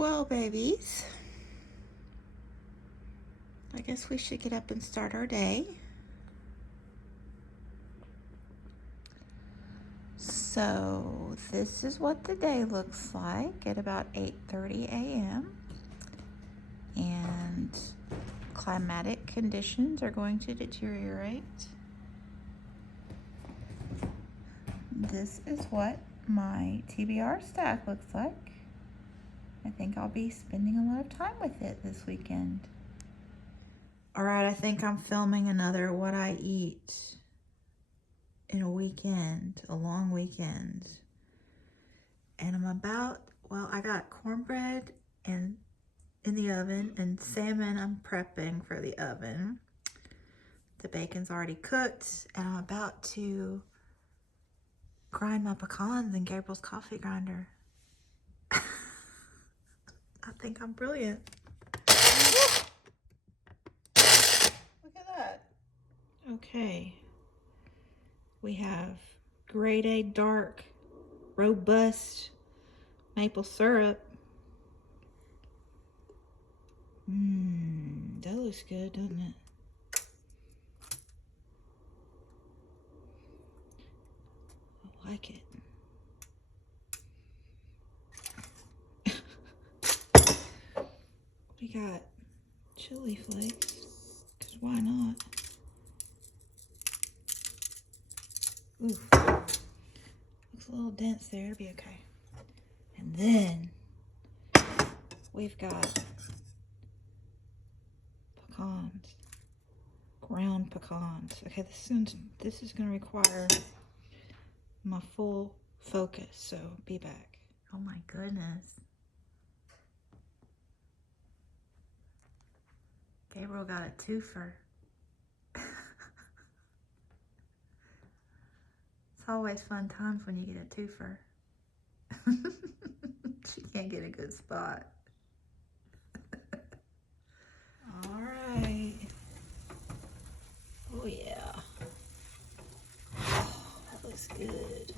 Well, babies, I guess we should get up and start our day. So this is what the day looks like at about 8:30 a.m. And climatic conditions are going to deteriorate. This is what my TBR stack looks like. I think I'll be spending a lot of time with it this weekend. All right, I think I'm filming another what I eat in a weekend, a long weekend. And I got cornbread in the oven, and salmon I'm prepping for the oven. The bacon's already cooked, and I'm about to grind my pecans in Gabriel's coffee grinder. I think I'm brilliant. Look at that. Okay. We have grade A dark, robust maple syrup. That looks good, doesn't it? I like it. We got chili flakes, because why not? Ooh, looks a little dense there, it'll be okay. And then we've got pecans, ground pecans. Okay, this is gonna require my full focus, so be back. Oh my goodness. Gabriel got a twofer. It's always fun times when you get a twofer. She can't get a good spot. All right. Oh yeah. Oh, that looks good.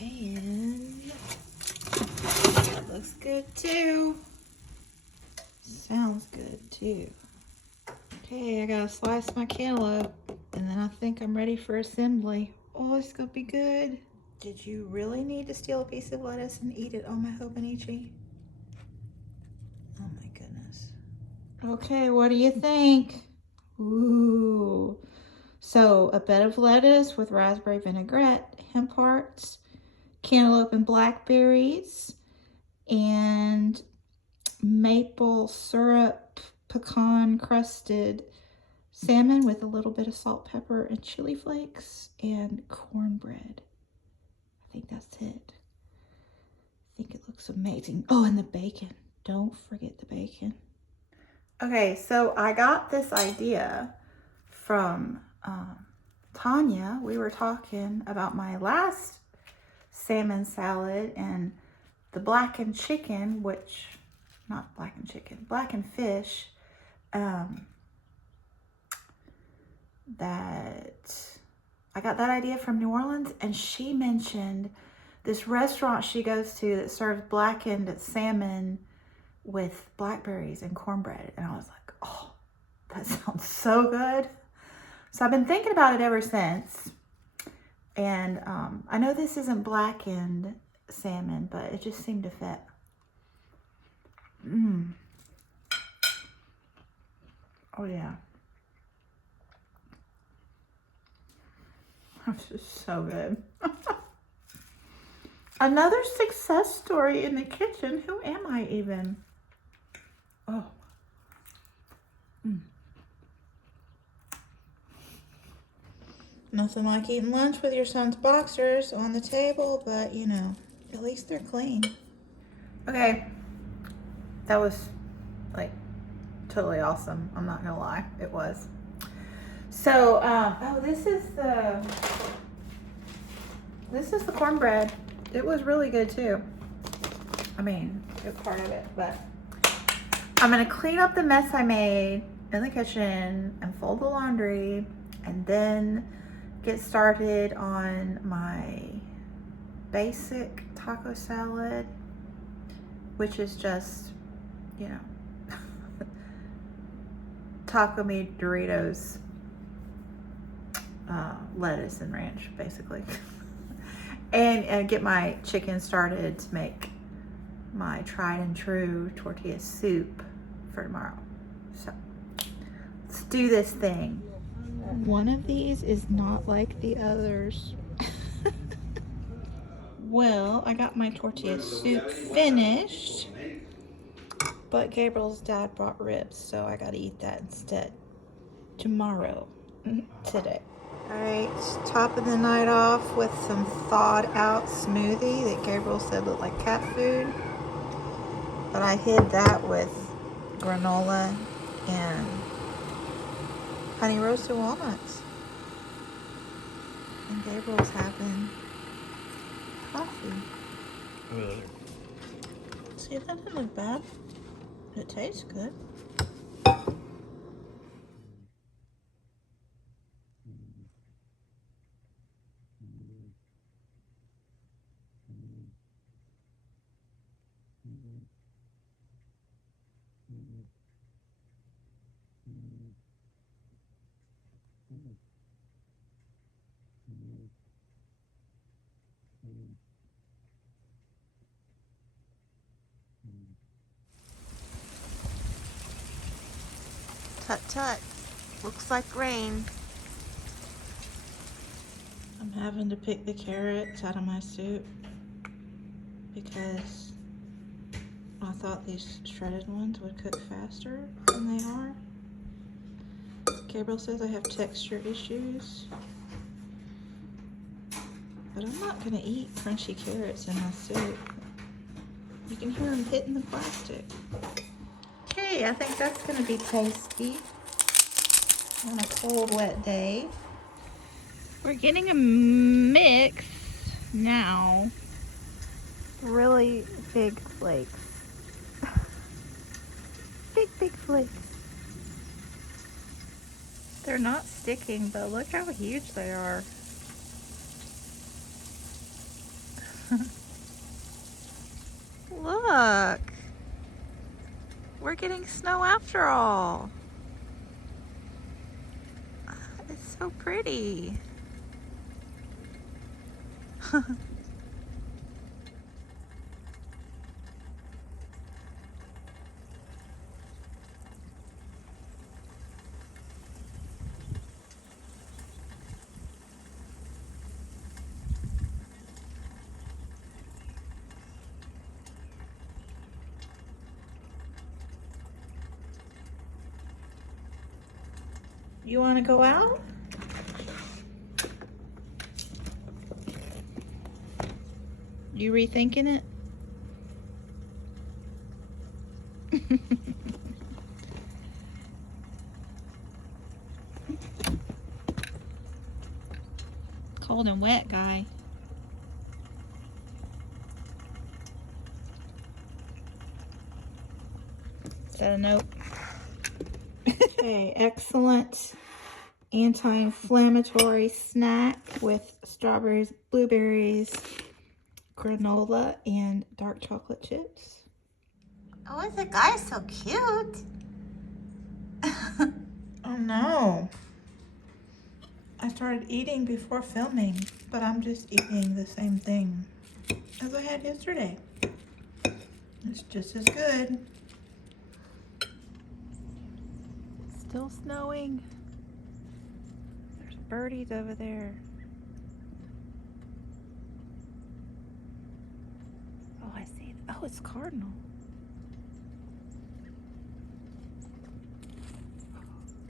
And that looks good too. Sounds good too. Okay, I gotta slice my cantaloupe, and then I think I'm ready for assembly. Oh, it's gonna be good. Did you really need to steal a piece of lettuce and eat it on my Hobonichi? Oh my goodness. Okay, what do you think? Ooh. So a bed of lettuce with raspberry vinaigrette, hemp hearts, cantaloupe and blackberries, and maple syrup pecan crusted salmon with a little bit of salt, pepper, and chili flakes, and cornbread. I think that's it. I think it looks amazing. Oh, and the bacon. Don't forget the bacon. Okay, so I got this idea from Tanya. We were talking about my last salmon salad and the blackened chicken, blackened fish, that I got that idea from New Orleans, and she mentioned this restaurant she goes to that serves blackened salmon with blackberries and cornbread. And I was like, oh, that sounds so good. So I've been thinking about it ever since. And I know this isn't blackened salmon, but it just seemed to fit. Oh yeah. This is so good. Another success story in the kitchen. Who am I even? Oh. Nothing like eating lunch with your son's boxers on the table, but you know, at least they're clean. Okay. That was like totally awesome. I'm not gonna lie. It was. So, this is the cornbread. It was really good too. I mean, good part of it, but I'm gonna clean up the mess I made in the kitchen and fold the laundry, and then get started on my basic taco salad, which is just, you know, taco meat, Doritos, lettuce and ranch, basically. and get my chicken started to make my tried and true tortilla soup for tomorrow. So let's do this thing. One of these is not like the others. Well, I got my tortilla soup finished, but Gabriel's dad brought ribs, so I gotta eat that instead tomorrow. Today. Alright, topping the night off with some thawed out smoothie that Gabriel said looked like cat food. But I hid that with granola and honey roasted walnuts. And Gabriel's having coffee. See, that doesn't look bad. It tastes good. Tut tut. Looks like rain. I'm having to pick the carrots out of my soup because I thought these shredded ones would cook faster than they are. Gabriel says I have texture issues. But I'm not gonna eat crunchy carrots in my soup. You can hear them hitting the plastic. Okay, I think that's gonna be tasty on a cold, wet day. We're getting a mix now. Really big flakes. Big flakes. They're not sticking, but look how huge they are. Look. We're getting snow after all. It's so pretty. You want to go out? You rethinking it? Cold and wet guy. Is that a note? Okay, excellent anti-inflammatory snack with strawberries, blueberries, granola, and dark chocolate chips. Oh, is the guy so cute? Oh no. I started eating before filming, but I'm just eating the same thing as I had yesterday. It's just as good. Still snowing. There's birdies over there. Oh, I see it. Oh, it's cardinal.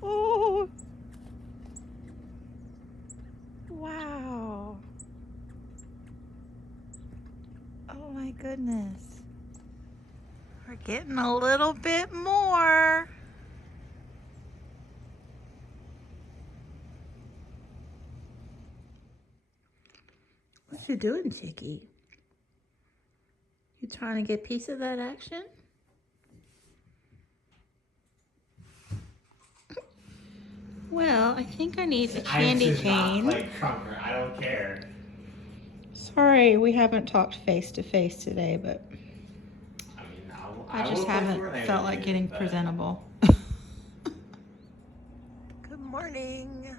Oh! Wow. Oh my goodness. We're getting a little bit more. What you doing, Chicky? You trying to get a piece of that action? Well, I think I need a candy cane. Not play Crunker. I don't care. So Sorry, we haven't talked face to face today, but I just haven't felt like getting presentable. Good morning.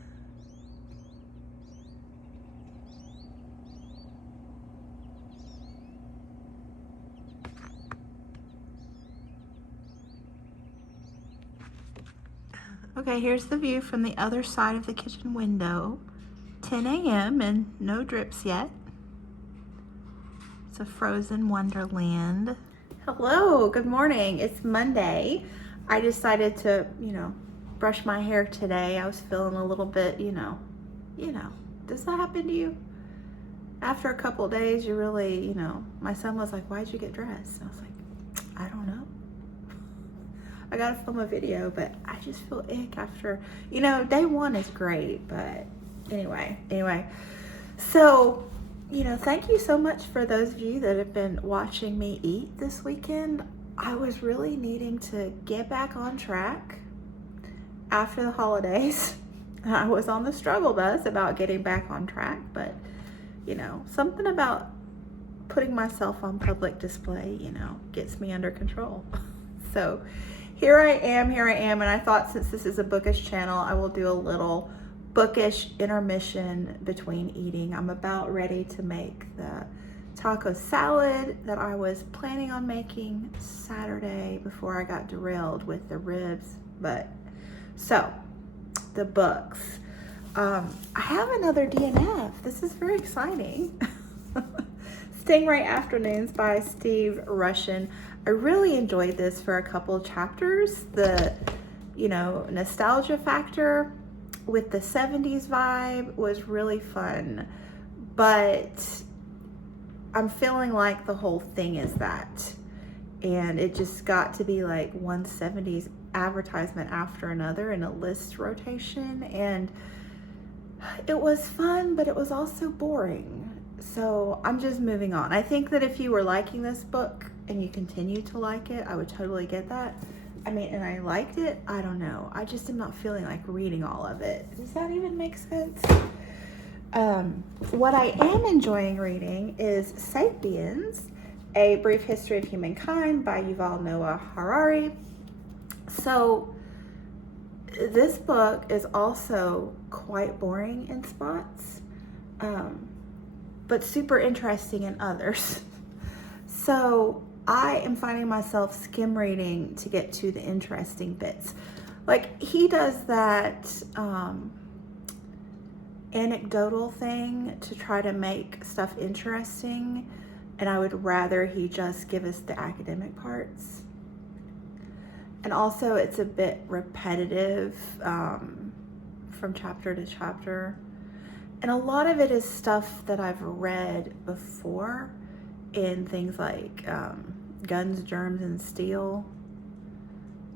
Okay, here's the view from the other side of the kitchen window. 10 a.m. and no drips yet. It's a frozen wonderland. Hello, good morning. It's Monday. I decided to, brush my hair today. I was feeling a little bit, does that happen to you? After a couple of days, you really, my son was like, why'd you get dressed? And I was like, I don't know. I gotta film a video, but I just feel ick after, day one is great, but anyway. So, thank you so much for those of you that have been watching me eat this weekend. I was really needing to get back on track after the holidays. I was on the struggle bus about getting back on track, but something about putting myself on public display, gets me under control. So here I am, and I thought since this is a Bookish channel, I will do a little Bookish intermission between eating. I'm about ready to make the taco salad that I was planning on making Saturday before I got derailed with the ribs. But so the books. I have another DNF. This is very exciting. Stingray Afternoons by Steve Rushin. I really enjoyed this for a couple of chapters. The, nostalgia factor with the 70s vibe was really fun, but I'm feeling like the whole thing is that, and it just got to be like one 70s advertisement after another in a list rotation, and it was fun, but it was also boring. So I'm just moving on. I think that if you were liking this book and you continue to like it, I would totally get that. And I liked it. I don't know. I just am not feeling like reading all of it. Does that even make sense? What I am enjoying reading is Sapiens, A Brief History of Humankind by Yuval Noah Harari. So this book is also quite boring in spots, but super interesting in others. So I am finding myself skim reading to get to the interesting bits. Like he does that anecdotal thing to try to make stuff interesting, and I would rather he just give us the academic parts. And also it's a bit repetitive from chapter to chapter. And a lot of it is stuff that I've read before in things like Guns, Germs, and Steel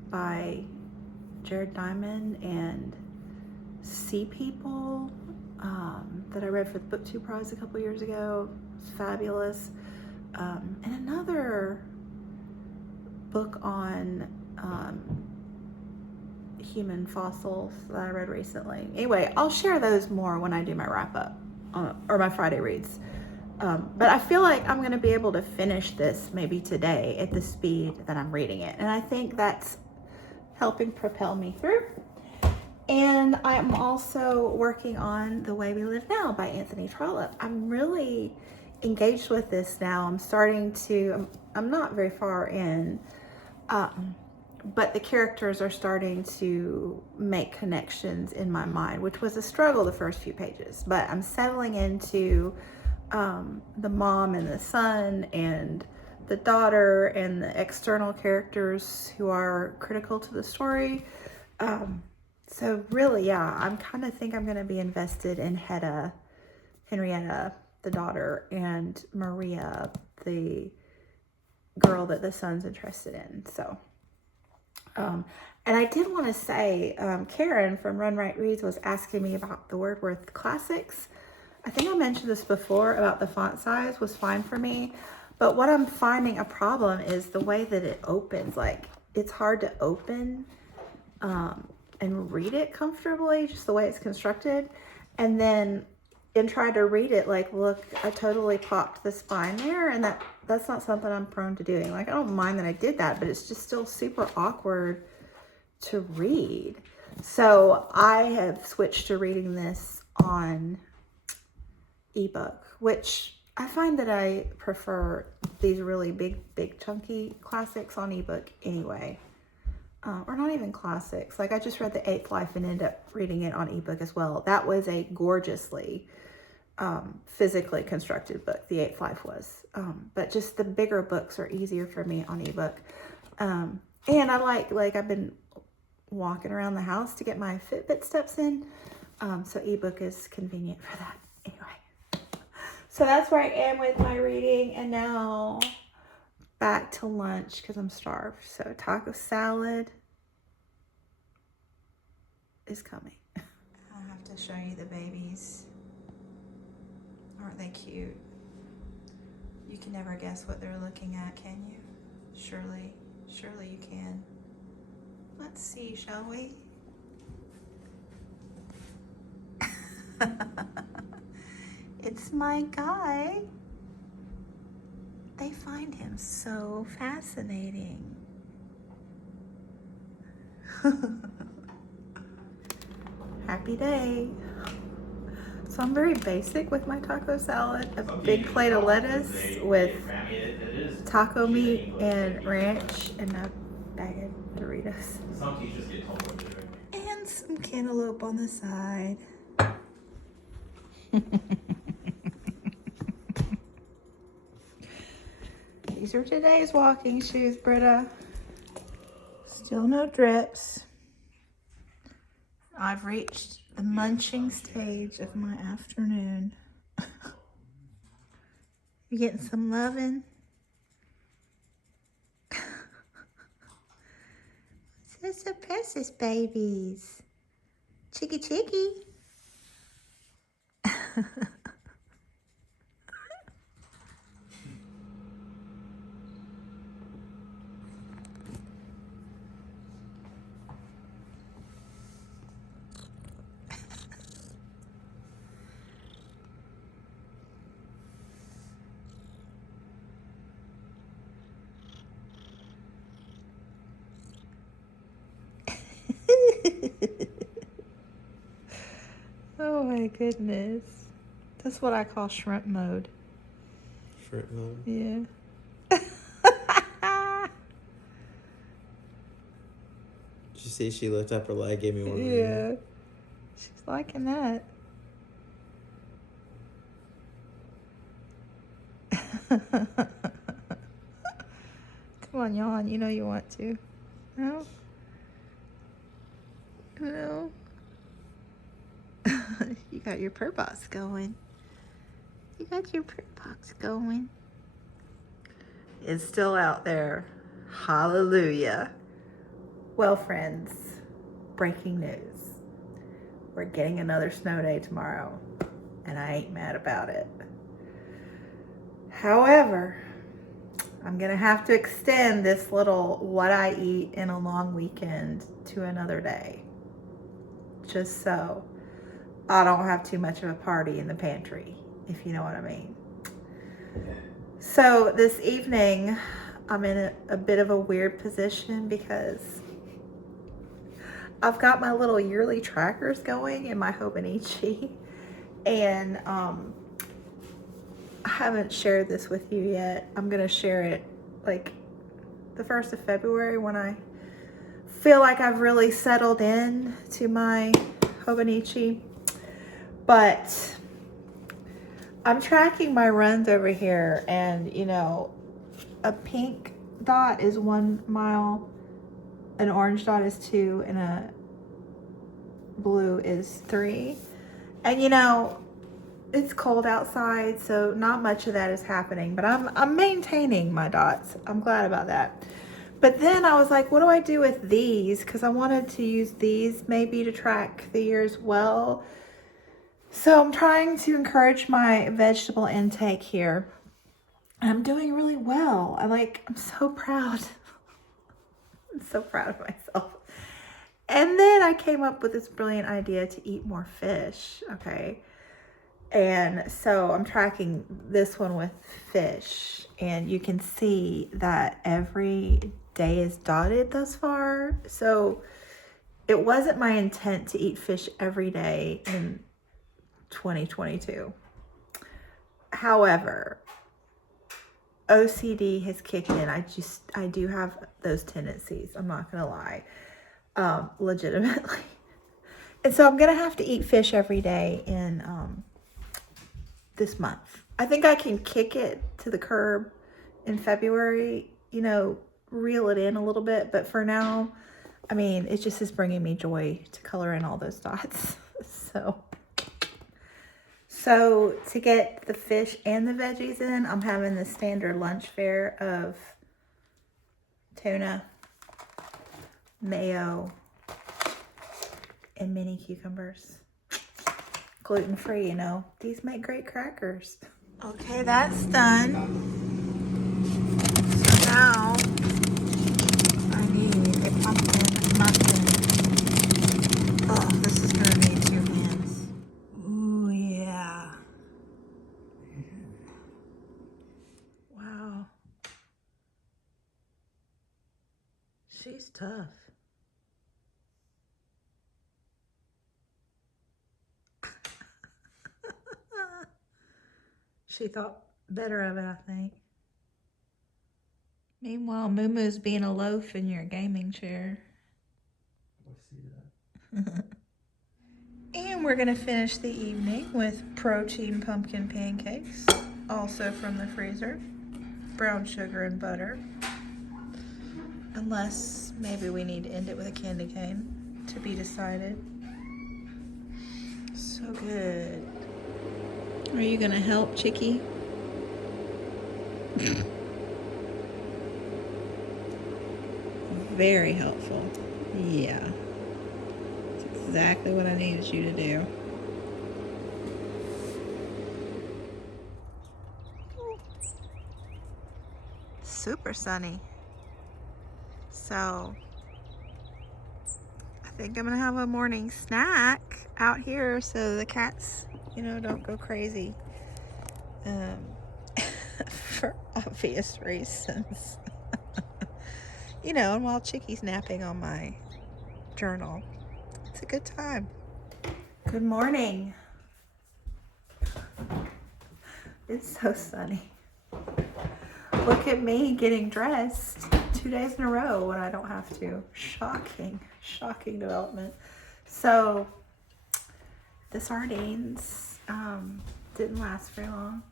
by Jared Diamond, and Sea People that I read for the Book 2 Prize a couple years ago. It's fabulous. And another book on human fossils that I read recently. Anyway, I'll share those more when I do my wrap up or my Friday reads. But I feel like I'm going to be able to finish this maybe today at the speed that I'm reading it. And I think that's helping propel me through. And I'm also working on The Way We Live Now by Anthony Trollope. I'm really engaged with this now. I'm not very far in, but the characters are starting to make connections in my mind, which was a struggle the first few pages. But I'm settling into the mom and the son and the daughter and the external characters who are critical to the story. So really, yeah, I'm kind of think I'm going to be invested in Henrietta, the daughter, and Maria, the girl that the son's interested in. So, and I did want to say, Karen from Run Right Reads was asking me about the Wordworth Classics. I think I mentioned this before about the font size was fine for me, but what I'm finding a problem is the way that it opens. Like, it's hard to open and read it comfortably, just the way it's constructed. And then and tried to read it, like, look, I totally popped the spine there, and that's not something I'm prone to doing. Like, I don't mind that I did that, but it's just still super awkward to read. So I have switched to reading this on ebook, which I find that I prefer these really big chunky classics on ebook anyway. Or not even classics. Like, I just read The Eighth Life and ended up reading it on ebook as well. That was a gorgeously physically constructed book. The Eighth Life was. But just the bigger books are easier for me on ebook. And I like I've been walking around the house to get my Fitbit steps in. So ebook is convenient for that. Anyway. So that's where I am with my reading. And now back to lunch because I'm starved. So taco salad is coming. I have to show you the babies. Aren't they cute? You can never guess what they're looking at, can you? Surely you can. Let's see, shall we? It's my guy. They find him so fascinating. Happy day. So I'm very basic with my taco salad. A big plate of lettuce with taco meat and ranch and a bag of Doritos. And some cantaloupe on the side. These are today's walking shoes, Britta. Still no drips. I've reached the munching stage of my afternoon. You getting some loving? So precious babies. Chicky. Oh my goodness. That's what I call shrimp mode. Shrimp mode? Yeah. Did you see she lifted up her leg, gave me one? Yeah. She's liking that. Come on, yawn. You know you want to. No? No? You got your purr box going. You got your purr box going. It's still out there. Hallelujah. Well, friends, breaking news. We're getting another snow day tomorrow, and I ain't mad about it. However, I'm going to have to extend this little what I eat in a long weekend to another day. Just so I don't have too much of a party in the pantry, if you know what I mean. So this evening, I'm in a bit of a weird position because I've got my little yearly trackers going in my Hobonichi, and I haven't shared this with you yet. I'm going to share it like the 1st of February when I feel like I've really settled in to my Hobonichi. But I'm tracking my runs over here, and you know, a pink dot is 1 mile, an orange dot is 2, and a blue is 3. And you know, it's cold outside, so not much of that is happening, but I'm maintaining my dots. I'm glad about that. But then I was like, what do I do with these? Because I wanted to use these maybe to track the year as well. So I'm trying to encourage my vegetable intake here. I'm doing really well. I'm so proud. I'm so proud of myself. And then I came up with this brilliant idea to eat more fish, okay? And so I'm tracking this one with fish, and you can see that every day is dotted thus far. So it wasn't my intent to eat fish every day in 2022. However, OCD has kicked in. I do have those tendencies. I'm not going to lie. Legitimately. And so I'm going to have to eat fish every day in this month. I think I can kick it to the curb in February, reel it in a little bit. But for now, I mean, it just is bringing me joy to color in all those dots. So to get the fish and the veggies in, I'm having the standard lunch fare of tuna, mayo, and mini cucumbers. Gluten-free, These make great crackers. Okay, that's done. So now I need a pumpkin muffin. Oh, this is gonna need 2 hands. Ooh, yeah. Wow. She's tough. She thought better of it, I think. Meanwhile, Moomoo's being a loaf in your gaming chair. I see that. And we're going to finish the evening with protein pumpkin pancakes, also from the freezer. Brown sugar and butter. Unless maybe we need to end it with a candy cane, to be decided. So good. Are you going to help, Chicky? Very helpful. Yeah. That's exactly what I needed you to do. Super sunny. So I think I'm gonna have a morning snack out here so the cats, don't go crazy. For obvious reasons. And while Chicky's napping on my journal, it's a good time. Good morning. It's so sunny. Look at me getting dressed 2 days in a row when I don't have to. Shocking development. So the sardines didn't last very long.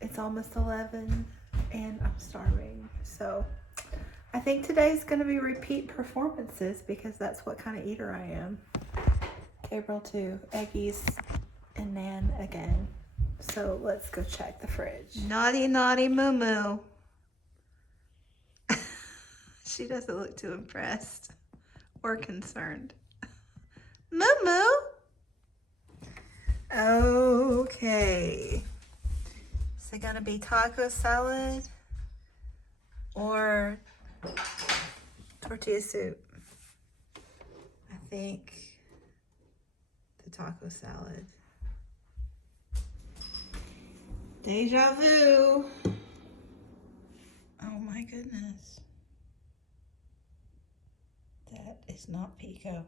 It's almost 11 and I'm starving. So I think today's going to be repeat performances because that's what kind of eater I am. Gabriel too. Eggies and Nan again. So let's go check the fridge. Naughty Moo. She doesn't look too impressed or concerned. Moo. Okay. Is it gonna be taco salad or tortilla soup? I think the taco salad. Deja vu. Oh my goodness. That is not Pico.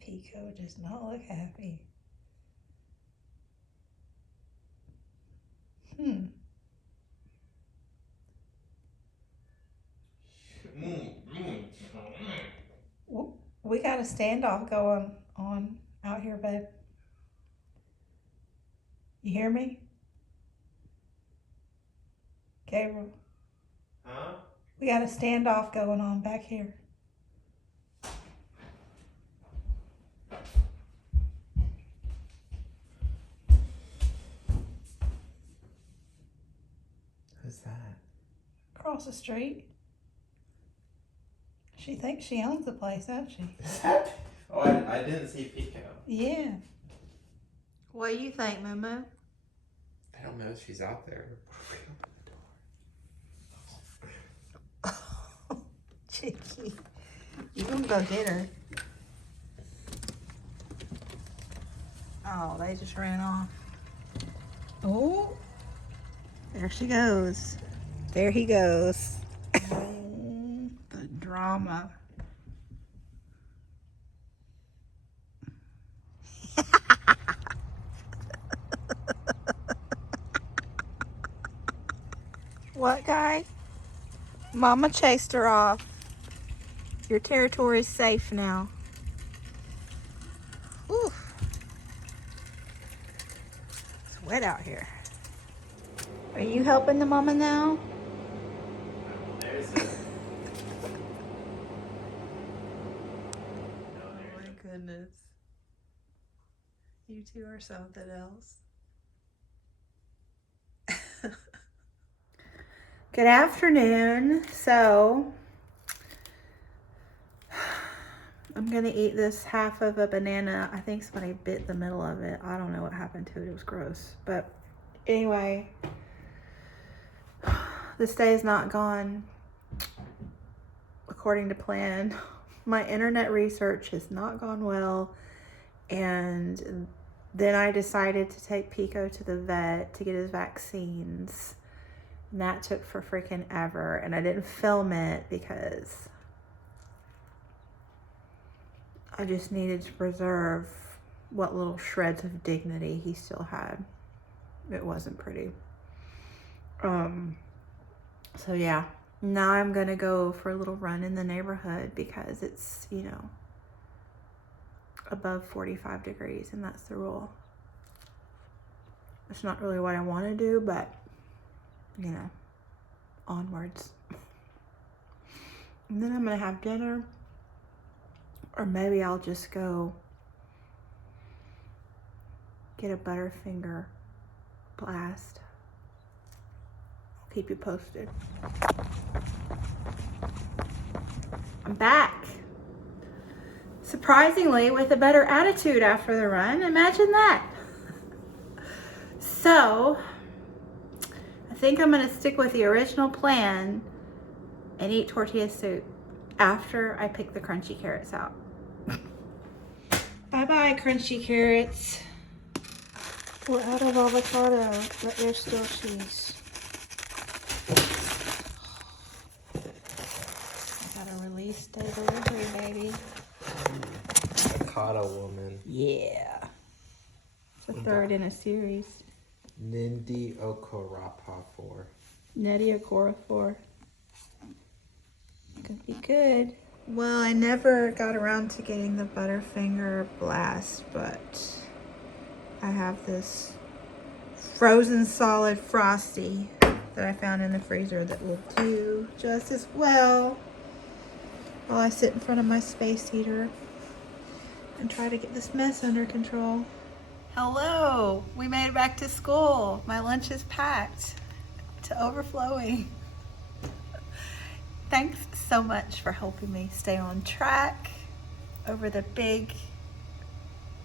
Pico does not look happy. We got a standoff going on out here, babe. You hear me? Gabriel? Huh? We got a standoff going on back here. Who's that? Across the street. She thinks she owns the place, doesn't she? Is that? Oh, I didn't see Pico. Yeah. What do you think, Momo? I don't know if she's out there. Chicky. You can go get her. Oh, they just ran off. Oh, there she goes. There he goes. The drama. What, guy? Mama chased her off. Your territory is safe now. Whew. It's wet out here. Are you helping the mama now? There's Oh my goodness. You two are something else. Good afternoon. So, I'm gonna eat this half of a banana. I think somebody bit the middle of it. I don't know what happened to it. It was gross. But anyway, this day has not gone according to plan. My internet research has not gone well. And then I decided to take Pico to the vet to get his vaccines. And that took for freaking ever. And I didn't film it because I just needed to preserve what little shreds of dignity he still had. It wasn't pretty. So yeah, now I'm gonna go for a little run in the neighborhood because it's, you know, above 45 degrees and that's the rule. It's not really what I want to do, but you know, onwards. And then I'm gonna have dinner, or maybe I'll just go get a Butterfinger blast. I'll keep you posted. I'm back. Surprisingly, with a better attitude after the run. Imagine that. So, I think I'm gonna stick with the original plan and eat tortilla soup after I pick the crunchy carrots out. Bye-bye, crunchy carrots. We're out of avocado, but there's still cheese. I got a release day delivery, baby. Avocado woman. Yeah. It's the third in a series. Nindi Okorapa 4. Nettie Okorafor. Could be good. Well, I never got around to getting the Butterfinger blast, but I have this frozen solid Frosty that I found in the freezer that will do just as well while I sit in front of my space heater and try to get this mess under control. Hello, we made it back to school. My lunch is packed to overflowing. Thanks so much for helping me stay on track over the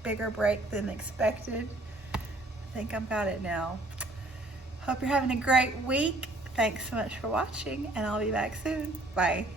bigger break than expected. I think I've got it now. Hope you're having a great week. Thanks so much for watching, and I'll be back soon. Bye.